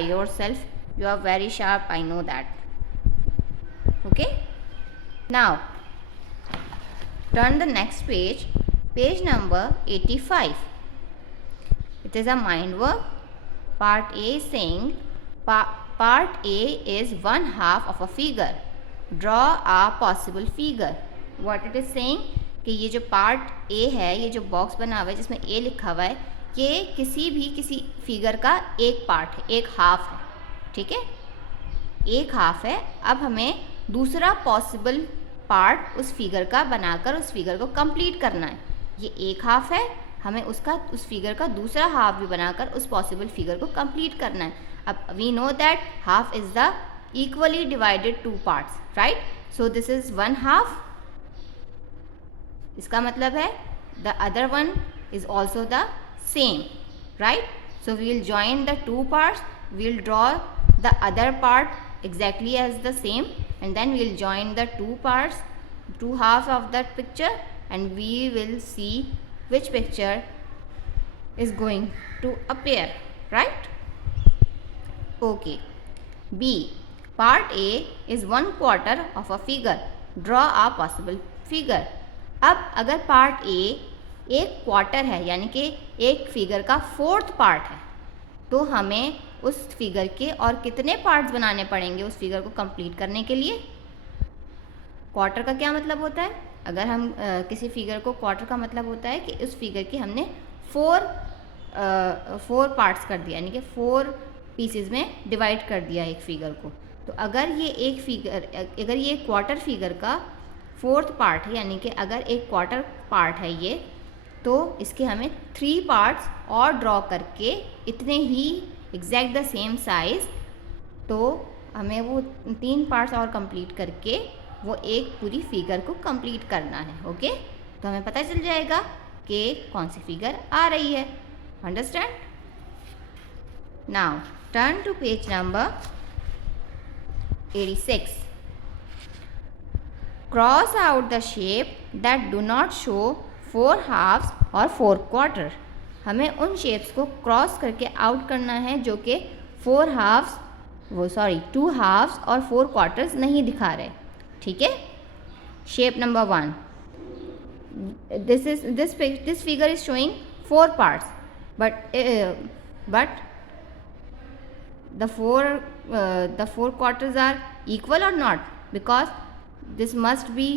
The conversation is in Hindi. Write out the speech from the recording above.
yourself. You are very sharp, I know that. Okay, now turn the next page, page number 85. It is a mind work. Part A is saying part A is one half of a figure. Draw a possible figure. What it is saying कि ये जो पार्ट ए है, ये जो बॉक्स बना हुआ है जिसमें ए लिखा हुआ है, ये किसी फिगर का एक पार्ट है, एक हाफ है. ठीक है, एक हाफ है. अब हमें दूसरा पॉसिबल पार्ट उस फिगर का बनाकर उस फिगर को कंप्लीट करना है. ये एक हाफ है, हमें उस फिगर का दूसरा हाफ भी बनाकर उस पॉसिबल फिगर को कंप्लीट करना है. अब we know that half is the equally divided two parts, right? So this is one half. इसका मतलब है the other one is also the same, right? So we will join the two parts. We will draw the other part exactly as the same, and then we will join the two halves of that picture, and we will see which picture is going to appear, right? Okay. B, part A is 1/4 of a figure. Draw a possible figure. अब अगर पार्ट ए एक क्वार्टर है, यानी कि एक फिगर का फोर्थ पार्ट है, तो हमें उस फिगर के और कितने पार्ट्स बनाने पड़ेंगे उस फिगर को कंप्लीट करने के लिए? क्वार्टर का क्या मतलब होता है? अगर हम किसी फिगर को, क्वार्टर का मतलब होता है कि उस फिगर की हमने फोर पार्ट्स कर दिया, यानी कि 4 पीसेस में डिवाइड कर दिया एक फिगर को. तो अगर ये क्वार्टर फिगर का फोर्थ पार्ट है, यानी कि अगर एक क्वार्टर पार्ट है ये, तो इसके हमें 3 पार्ट्स और ड्रॉ करके इतने ही एग्जैक्ट द सेम साइज़, तो हमें वो 3 पार्ट्स और कंप्लीट करके वो एक पूरी फिगर को कंप्लीट करना है. ओके, तो हमें पता चल जाएगा कि कौन सी फिगर आ रही है. Understand? Now turn to page number 86. Cross out the shape that do not show 4 halves और 4 क्वार्टर. हमें उन शेप्स को क्रॉस करके आउट करना है जो कि 2 हाफ्स और 4 क्वार्टर्स नहीं दिखा रहे. ठीक है. Shape number 1, this figure is showing 4 parts, but the four quarters are equal or not, because this must be